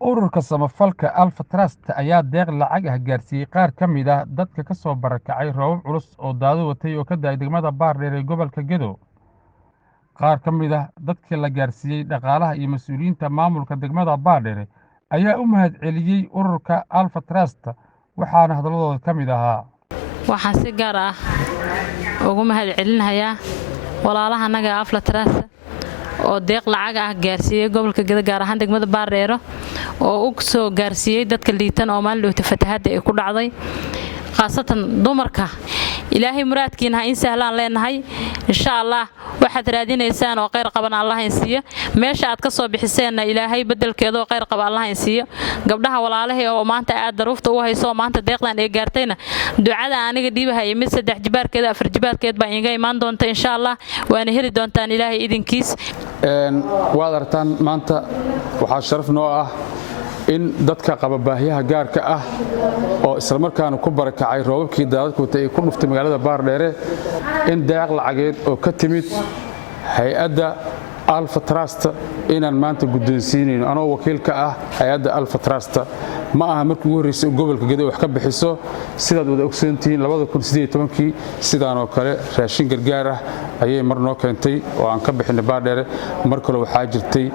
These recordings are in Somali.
ururka samafalka Alpha Trust ayaa deeq lacag ah gaarsiiyay qaar ka mid ah dadka ka soo barakacay roobab culus oo daadad watay oo ka da'ay degmada Baardheer ee gobolka Gedo. Qaar ka mid ah dadkii la gaarsiiyay dhaqaalaha iyo mas'uuliyiinta maamulka degmada Baardheer ayaa u mahadceliyay ururka Alpha Trust waxaana hadalladooda ka mid ahaa: waxaan si gaar ah ugu mahadcelinayaa walaalahanaga Alpha Trust oo deeq lacag ah gaarsiiyay gobolka Gedo gaar ahaan degmada Baardheer oo uu soo gaarsiiyay dadka liitan oo maalin dhowta fatahaad ay ku dhacday khaasatan dumarka. ilaahay muraadkiina in sahlaan leenahay insha Allah waxaad raadinaysaan oo khayr qaban Allah in siiyo meesha aad ka soo bixiseen ilaahay bedelkeeda oo khayr qaba Allah in siiyo gabdhaha walaalahay oo maanta aad daruufta u hayso maanta deeqdan ay gaartayna ducada aniga dhiibahay mid 3 jibaarkeeda 4 jibaarkeed baa inga imaan doonta insha Allah waana heli doontaan ilaahay idinkiis. waad artaan maanta waxa sharaf noo ah in dadka qaba baahiyaha gaarka ah oo isla markaana ku barakacay roobabkii daadadku ay ku dhuftay magaalada Baardheer in deeq lacageed oo ka timid hay'adda Alpha Trust inaan maanta guddoonsiinayno anoo wakiil ka ah hay'adda Alpha Trust ma aha markii ugu horeysay gobolka Gedo wax ka bixiso sidaad wada ogsoontiin 2018 sidaan oo kale raashin gargaar ah ayay mar noo keentay oo aan ka bixinay Baardheer mar kale waxaa jirtay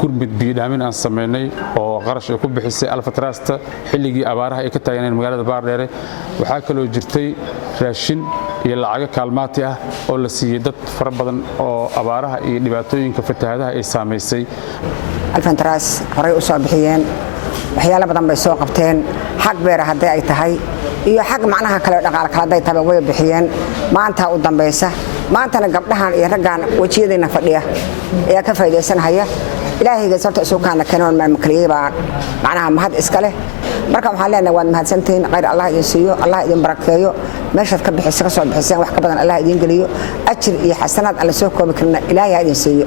gurmid biidhaamin aan sameynay oo qarash ay ku bixisay Alpha Trust xilligii abaaraha ay ka taaganeen magaalada Baardheer waxaa kale oo jirtay raashin iyo lacag kaalmaati ah oo la siiyay dad fara badan oo abaaraha iyo dhibaatooyinka fatahaadaha ay saameysay. Alpha Trust horay u soo bixiyeen waxyaalo badan bay soo qabteen xaq beer haday ay tahay iyo xaq macnaha kale dhaqaale kala day tahay way bixiyeen maanta u dambaysa maantana gabdhahan iyo raggan wajiyadina fadhiya ayaa ka faa'iideysanaya ilaahayga sabta soo kaana kanoon ma makliyay baa macnaha mahad iska leh marka waxaan leenahay waad mahadsantiin khayr Allah idin siiyo Allah idin barakeeyo meeshaad ka bixisay ka soo bixiseen wax ka badan Allah idin geliyo ajir iyo xasanaad alla soo koobi karna ilaahay idin siiyo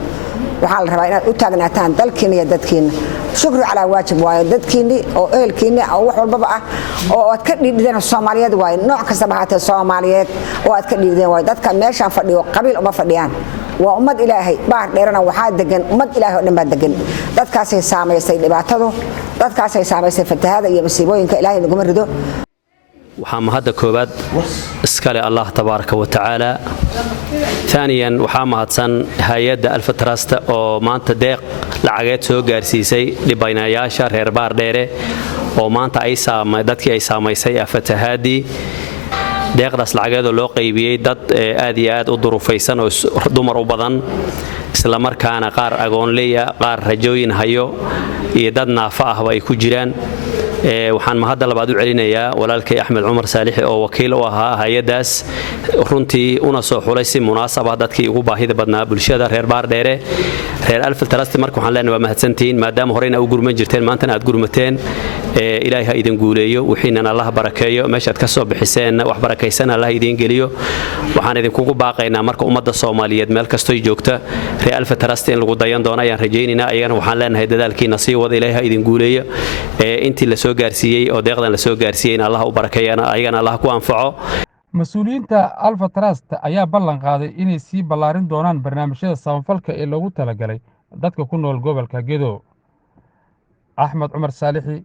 waxaan rabaa inaad u taagnaataan dalkiina iyo dadkiina shukri ala waajib waayo dadkiina oo ehelkiina oo wax walba ah oo aad ka dhigdeen Soomaaliyeed waayo nooc kasta bahatay Soomaaliyeed oo aad ka dhigdeen waayo dadka meeshaan fadhiyo qabiil uma fadhiyaan waa ummad ilaahay Baardheerna waxaa degan ummad ilaahay oo dhan baa degan dadkaas ay saameysay dhibaatadu dadkaas ay saameysay fatahaada iyo masiibooyinka ilaahay nagu marido waxaan mahadda koobaad iskale Allah tabaaraka wa tacaala ثانيا waxaa mahadsan hay'adda Alpha Trust oo maanta deeq lacageed soo gaarsiisay dhibaynayaasha reer Baardheer oo maanta ay dadkii ay saameysay fatahaadii deeqdaas lacageed oo loo qaybiyay dad aad iyo aad u durufaysan oo dumar u badan isla markaana qaar agoonleeya qaar rajooyin hayo iyo dad naafa ah ay ku jiraan waxaan mahadda labaad u celinayaa walaalkay Axmed Cumar Saalixi oo wakiil u ahaa hay'adaas runtii una soo xulay si munaasab ah dadkii ugu baahida badnaa bulshada reer Baardheer reer Alpha Trust marka waxaan leenahay waa mahadsantiin maadaama horeyna u gurman jirteen maantana aad gurmateen ilaahay ha idin guuleeyo wixiina Allah barakeeyo meeshaad ka soo bixiseen wax barakaysan Allah idin geliyo waxaan idinkugu baaqaynaa marka ummadda Soomaaliyeed meel kasto ay joogta reer Alpha Trust in lagu dayan doono ayaan rajaynaynaa ayagana waxaan leenahay dadaalkiina sii wada ilaahay ha idin guuleeyo intii la soo gaarsiiyay oo deeqdan la soo gaarsiiyay in Allah u barakeeyana ayagana Allah ku anfaco. Mas'uuliyiinta Alpha Trust ayaa ballan qaaday inay sii ballaarin doonaan barnaamijyada samafalka ee loogu talagalay dadka ku nool gobolka Gedo. Axmed Cumar Saalixi,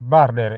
Baardheer.